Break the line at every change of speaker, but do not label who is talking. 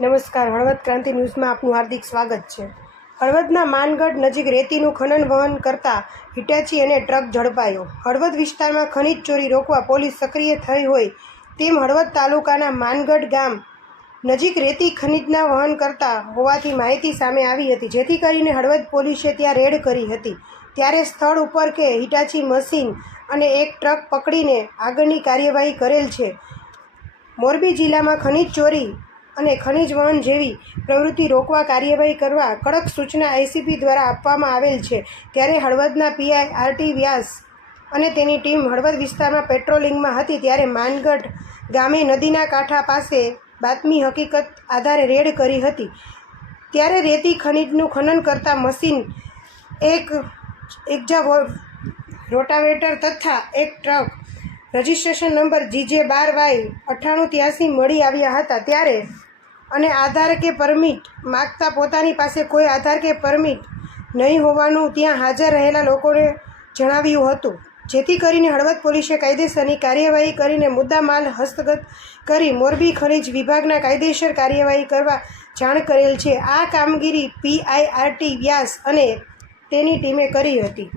નમસ્કાર, હળવદ ક્રાંતિ ન્યૂઝમાં આપનું હાર્દિક સ્વાગત છે. હળવદના માનગઢ નજીક રેતીનું ખનન વહન કરતા હિટાચી અને ટ્રક ઝડપાયો. હળવદ વિસ્તારમાં ખનીજ ચોરી રોકવા પોલીસ સક્રિય થઈ હોય તેમ હળવદ તાલુકાના માનગઢ ગામ નજીક રેતી ખનીજના વહન કરતા હોવાથી માહિતી સામે આવી હતી. જેથી કરીને હળવદ પોલીસે ત્યાં રેડ કરી હતી. ત્યારે સ્થળ ઉપર કે હિટાચી મશીન અને એક ટ્રક પકડીને આગળની કાર્યવાહી કરેલ છે. મોરબી જિલ્લામાં ખનીજ ચોરી અને ખનિજ વહન જેવી પ્રવૃત્તિ રોકવા કાર્યવાહી કરવા કડક સૂચના આઈસીપી દ્વારા આપવામાં આવેલ છે. ત્યારે હળવદના પીઆઈ આરટી વ્યાસ અને તેની ટીમ હળવદ વિસ્તારમાં પેટ્રોલિંગમાં હતી ત્યારે માનગઢ ગામે નદીના કાંઠા પાસે બાતમી હકીકત આધારે રેડ કરી હતી. ત્યારે રેતી ખનીજનું ખનન કરતા મશીન એક એકજા રોટાવેટર તથા એક truck registration number G J બાર વાય અઠ્ઠાણું ત્યાંસી મળી આવ્યા હતા. ત્યારે અને આધાર કે પરમિટ માગતા પોતાની પાસે કોઈ આધાર કે પરમિટ નહીં હોવાનું ત્યાં હાજર રહેલા લોકોને જણાવ્યું હતું. જેથી કરીને હળવદ પોલીસે કાયદેસરની કાર્યવાહી કરીને મુદ્દામાલ હસ્તગત કરી મોરબી ખનીજ વિભાગના કાયદેસર કાર્યવાહી કરવા જાણ કરેલ છે. આ કામગીરી પીઆઈઆરટી વ્યાસ અને તેની ટીમે કરી હતી.